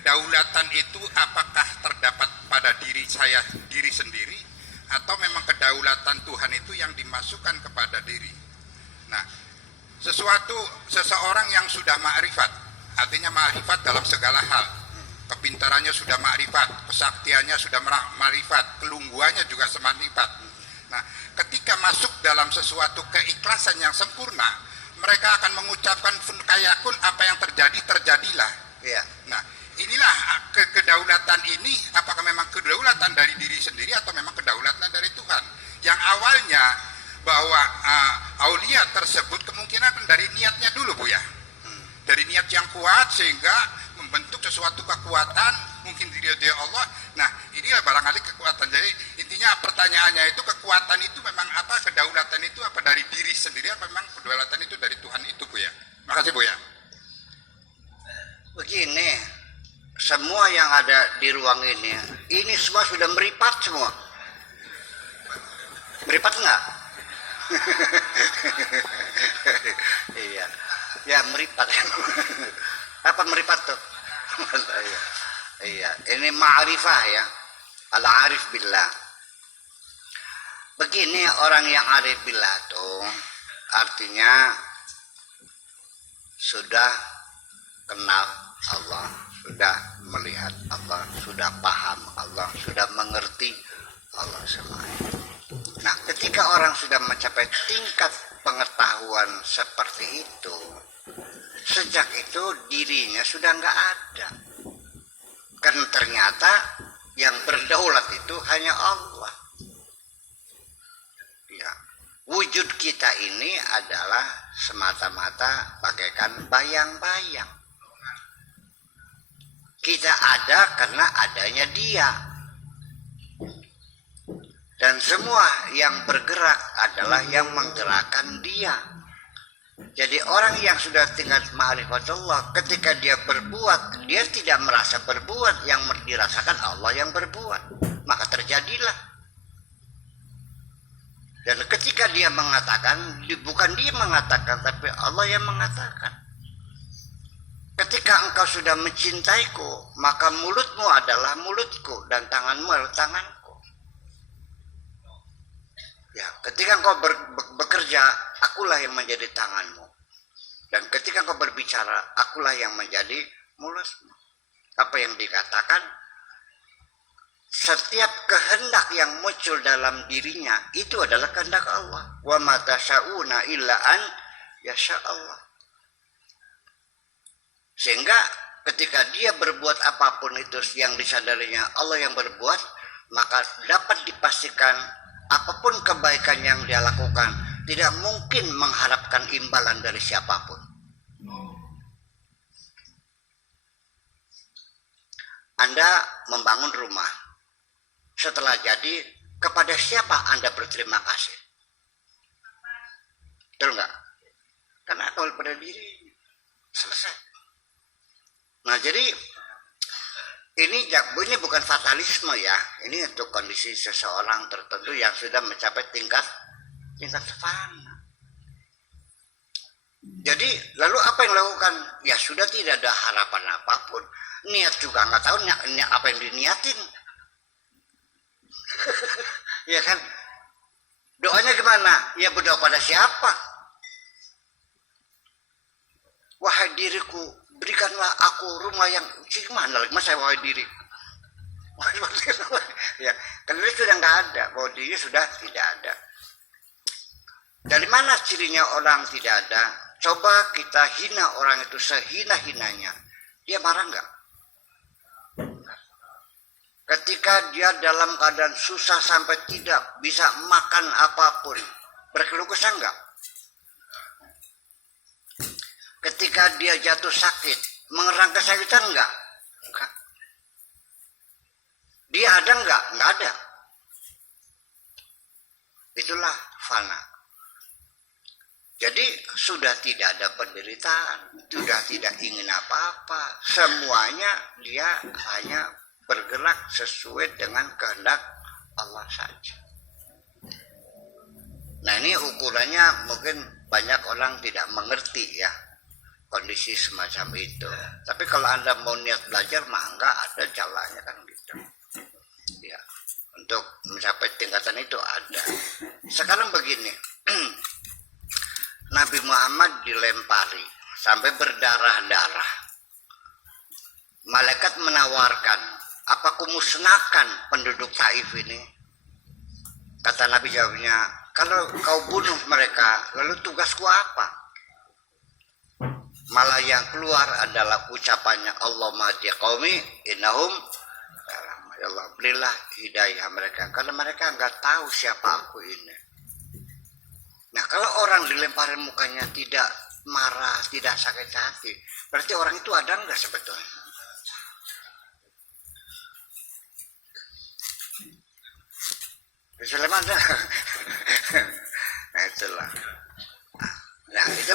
kedaulatan itu apakah terdapat pada diri saya diri sendiri atau memang kedaulatan Tuhan itu yang dimasukkan kepada diri. Nah, seseorang yang sudah ma'rifat, artinya ma'rifat dalam segala hal, kepintarannya sudah ma'rifat, kesaktiannya sudah ma'rifat, kelungguannya juga sema'rifat. Nah, ketika masuk dalam sesuatu keikhlasan yang sempurna, mereka akan mengucapkan fayakun, apa yang terjadi terjadilah. Ya. Nah, inilah kedaulatan ini, apakah memang kedaulatan dari diri sendiri atau memang kedaulatan dari Tuhan? Yang awalnya bahwa aulia tersebut kemungkinan dari niatnya dulu, Bu ya. Dari niat yang kuat sehingga membentuk sesuatu kekuatan, mungkin dari Allah. Nah, inilah barangkali kekuatan. Jadi intinya pertanyaannya itu, kekuatan itu memang apa, kedaulatan itu apa dari diri sendiri atau memang kedaulatan itu dari Tuhan itu, Bu ya. Makasih, Bu ya. Begini, semua yang ada di ruang ini semua sudah meripat semua. Meripat enggak? Iya, ya meripat. Apa meripat tuh? Iya, ini ma'rifah ya, al-arif billah. Begini, orang yang arif billah tuh artinya sudah kenal Allah, sudah melihat Allah, sudah paham Allah, sudah mengerti Allah semuanya. Nah, ketika orang sudah mencapai tingkat pengetahuan seperti itu, sejak itu dirinya sudah nggak ada. Kan ternyata yang berdaulat itu hanya Allah. Ya, wujud kita ini adalah semata-mata bagaikan bayang-bayang. Kita ada karena adanya Dia. Dan semua yang bergerak adalah yang menggerakkan Dia. Jadi orang yang sudah tingkat ma'rifatullah, ketika dia berbuat, dia tidak merasa berbuat, yang dirasakan Allah yang berbuat. Maka terjadilah. Dan ketika dia mengatakan, bukan dia mengatakan, tapi Allah yang mengatakan. Ketika engkau sudah mencintaiku, maka mulutmu adalah mulutku dan tanganmu adalah tanganku. Ya, ketika engkau bekerja, akulah yang menjadi tanganmu. Dan ketika engkau berbicara, akulah yang menjadi mulutmu. Apa yang dikatakan? Setiap kehendak yang muncul dalam dirinya itu adalah kehendak Allah. Wa ma tasyauna illa an yasha Allah. Sehingga ketika dia berbuat apapun itu yang disadarinya Allah yang berbuat, maka dapat dipastikan apapun kebaikan yang dia lakukan tidak mungkin mengharapkan imbalan dari siapapun. Anda membangun rumah, setelah jadi, kepada siapa Anda berterima kasih? Betul nggak? Karena kalau pada diri selesai. Nah, jadi ini bukan fatalisme ya. Ini untuk kondisi seseorang tertentu yang sudah mencapai tingkat fana. Jadi lalu apa yang dilakukan? Ya sudah, tidak ada harapan apapun. Niat juga nggak tahu niat apa yang diniatin. Ya kan? Doanya gimana? Ya berdoa pada siapa? Wahai diriku, berikanlah aku rumah yang gimana lagi, mas saya wahai diri. Ya, karena itu sudah nggak ada, bahwa diri sudah tidak ada. Dari mana cirinya orang tidak ada? Coba kita hina orang itu sehina-hinanya, dia marah nggak? Ketika dia dalam keadaan susah sampai tidak bisa makan apapun, berkeluh kesah nggak? Ketika dia jatuh sakit, mengerang kesakitan enggak? Enggak. Dia ada enggak? Enggak ada. Itulah fana. Jadi sudah tidak ada penderitaan, sudah tidak ingin apa-apa. Semuanya dia hanya bergerak sesuai dengan kehendak Allah saja. Nah, ini ukurannya mungkin banyak orang tidak mengerti ya. kondisi semacam itu. Tapi kalau Anda mau niat belajar mah enggak, ada jalannya kan gitu. Ya, untuk mencapai tingkatan itu ada. Sekarang begini, Nabi Muhammad dilempari sampai berdarah-darah. Malaikat menawarkan, apa kumusnahkan penduduk Taif ini? Kata Nabi jawabnya, kalau kau bunuh mereka, lalu tugasku apa? Malah yang keluar adalah ucapannya Allah mahdi qaumi innahum, ya Allah berilah hidayah mereka, karena mereka nggak tahu siapa aku ini. Nah, kalau orang dilemparin mukanya tidak marah, tidak sakit hati, berarti orang itu ada nggak sebetulnya? Sulaiman, nah itulah. Nah, itu